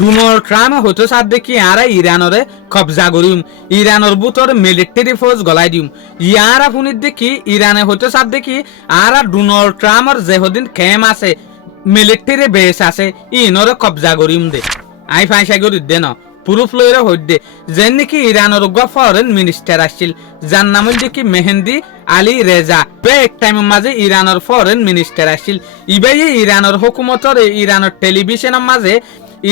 Donald Trump হতে সাথ দেখি আরা ইরানরে কবজা করিম ইরানের বুতর মিলিটারি ফোর্স গলাই দিম ইয়ারা ফুনিত দেখি ইরানে হতে সাথ দেখি আরা ডোনাল্ড ট্রাম্পর যেহদিন ক্যাম্প আছে মিলিটারি বেস আছে ইনরে কবজা করিম দে আই ফাইসা করি দে ন প্রুফ লইরা হইদে যেন নাকি ইরানের ফরেন মিনিস্টার আসছিল যার নাম দেখি মেহেন্দি আলী রেজা বে এক টাইমের মাঝে ইরানের ফরেন মিনিস্টার আসছিল ইবাই ইরানের হুকুমতর ইরানের টেলিভিশনের মাঝে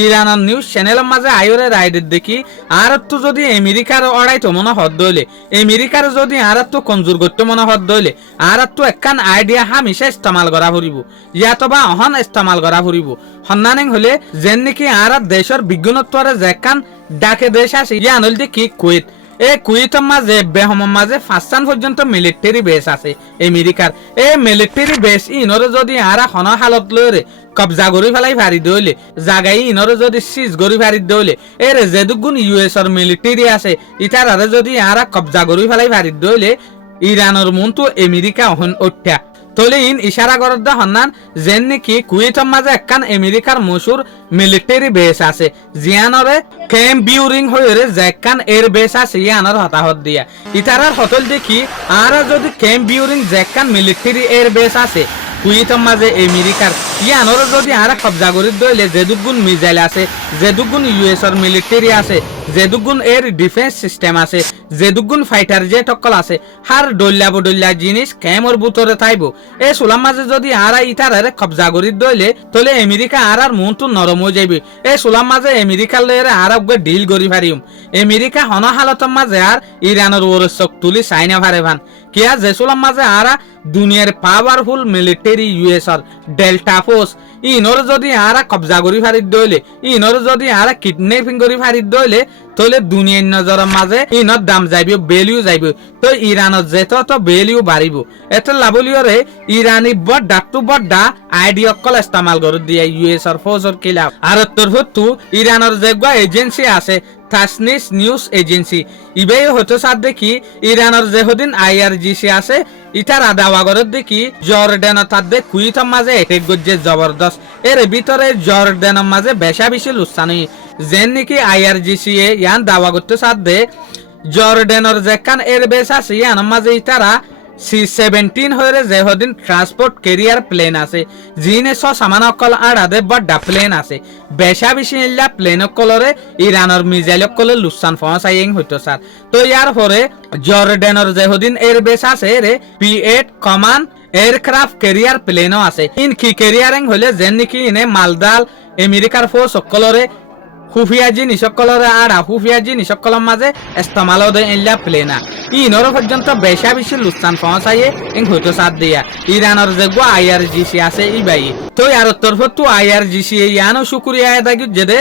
ইরানের নিউজ চ্যানেলের মাঝে আয়রে রাইডের দেখি আর তো যদি আমেরিকার অড়াইতো মনে হদ দইলে আমেরিকার যদি আর তো কঞ্জুর করতে মনে হদ দইলে আর তো একখান আইডিয়া হামেশা ইস্তেমাল করা ফুরিব ইয়াতবা অহন ইস্তেমাল করা ফুরিব হন্নানিং হলে যেন নাকি আর দেশের বিজ্ঞানত্বরে যেখান ডাকে দেশ আছে ইয়ান হল দেখি কুয়েত এই কুয়েতের মাঝে বেহমের মাঝে 5 পর্যন্ত মিলিটারি বেস আছে আমেরিকার এই মিলিটারি বেস ইনরে যদি আর হন হালত লইরে কবজা করি ফেলাই ভারি দইলে জাগাই ইনরে যদি সিজ করি ভারি দইলে এর যেদুগুন ইউএস এর মিলিটারি আছে ইটার আরে যদি আর কবজা করি ফেলাই ভারি দইলে ইরানের মন তো আমেরিকা হন ওঠা তলে ইন ইশারা করত দা হন্নান যেন নাকি কুয়েতের মাঝে একখান আমেরিকার মশুর মিলিটারি বেস আছে জিয়ানরে ক্যাম্প বিউরিং হইরে যেখান এর বেস আছে ইয়ানর হতাহত দিয়া ইতারার হতল দেখি আর যদি ক্যাম্প বিউরিং যেখান মিলিটারি এর বেস আছে কুয়েতের মাঝে আমেরিকার ইয়ানর যদি আর কবজা করি দইলে যেদুগুন মিসাইল আছে যেদুগুন ইউএস এর মিলিটারি আছে যেদুগুন এর ডিফেন্স সিস্টেম আছে যেদুগুন ফাইটার জেট অকল আছে হার ডল্লা বডল্লা জিনিস ক্যামর বুতরে থাইব এ সুলাম মাঝে যদি আর ইতারে কবজা করি দইলে তলে আমেরিকা আর মনটো নরম হয়ে যাবে এ সুলাম মাঝে আমেরিকার লয়ের আর ডিল করি পারিম আমেরিকা হন হালতের মাঝে আর ইরানের ওরে চোখ তুলি চাইনা ভারে ভান কিয়া যে সুলাম মাঝে আর দুনিয়ার পাওয়ারফুল মিলিটারি ইউএস এর ডেল্টা ফোর্স ইনর যদি আর কবজা করি ফারি দইলে ইনর যদি আর কিডন্যাপিং করি ফারি দইলে তলে দুনিয়ার নজরের মাঝে ইনর দাম যাইব ভ্যালু যাইব তো ইরানত যেত তো ভ্যালু বাড়িব এত লাভলিয়রে ইরানি বড় টু বড় আইডিয়া কল ইস্তেমাল করে দিয়ে ইউএস এর ফোর্সর কিলা আর তোর হতু ইরানের যে এজেন্সি আছে তাসনিস নিউজ এজেন্সি ইবে হতো সাথ দেখি ইরানের যেহদিন আইআরজিসি আছে ইটার আদাওয়াগরের দেখি জর্ডানের তাদের কুইতের মাঝে এটেক গজ্জে জবরদস্ত এর ভিতরে জর্ডানের মাঝে বেশা বেশি লুসানি যেন নাকি আইআরজিসি ইয়ান দাওয়া করতে সাথ দে জর্ডানের যেখান এর বেশ আছে ইয়ান মাঝে ইতারা C-17 হয়ে যেহদিন ট্রান্সপোর্ট ক্যারিয়ার প্লেন আছে জিনে সামান অকল আর আদে বড় প্লেন আছে বেশা বেশি ইল্লা প্লেন অকলরে ইরানের মিসাইল অকলে লুসান পৌঁছাইং হইতো স্যার তো ইয়ার পরে জর্ডানের যেহদিন এর বেস আছে রে P-8 কমান এয়ারক্রাফট ক্যারিয়ার প্লেনও আছে ইন কি ক্যারিয়ারিং হলে যেন নাকি ইনে মালদাল আমেরিকার ফোর্স অকলরে হুফিয়া জিনিস সকলরে আর হুফিয়া জিনিস সকলের মাঝে ইস্তেমাল দে ইল্লা প্লেনা ইনর পর্যন্ত বেশা বেশি লুসান পৌঁছাইয়ে ইং হইতো সাথ দিয়া ইরানের যে আইআরজিসি আছে ইবাই তো আর তরফ তো আইআরজিসি ইয়ানো শুকরিয়া আদায় যেদে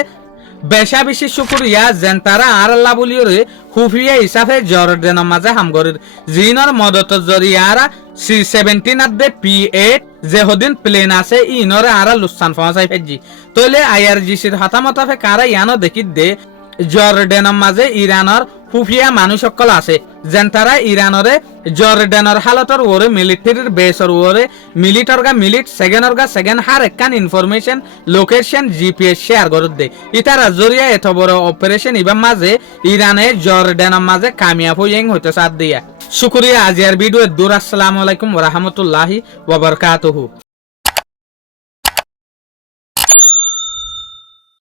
বেশা বেশি শুকরিয়া যেন তারা আর আল্লাহ বলিওরে হুফিয়া হিসাবে জর্ডানের মাঝে হামগরের জিনর মদত জরিয়ারা C-17 আদে P-8 যেহদিন প্লেন আছে ইনরে আর লুসান পৌঁছাই ফেজি তলে আইআরজিসির হতামতাফে কারা ইয়ানো দেখি দে জর্ডানের মাঝে ইরানের হুফিয়া মানুষ সকল আছে যেন তারা ইরানরে জর্ডানের হালতর ওরে মিলিটারির বেসর ওরে মিলিট সেকেন্ড হার একখান ইনফরমেশন লোকেশন জিপিএস শেয়ার করে দে ইতারা জরিয়া এত বড় অপারেশন ইবার মাঝে ইরানে জর্ডানের মাঝে কামিয়াব হইং হইতে সাথ দিয়া শুকরিয়া আজিয়ার ভিডিও দূর আসসালামু আলাইকুম ওয়া রাহমাতুল্লাহি ওয়া বারাকাতুহু।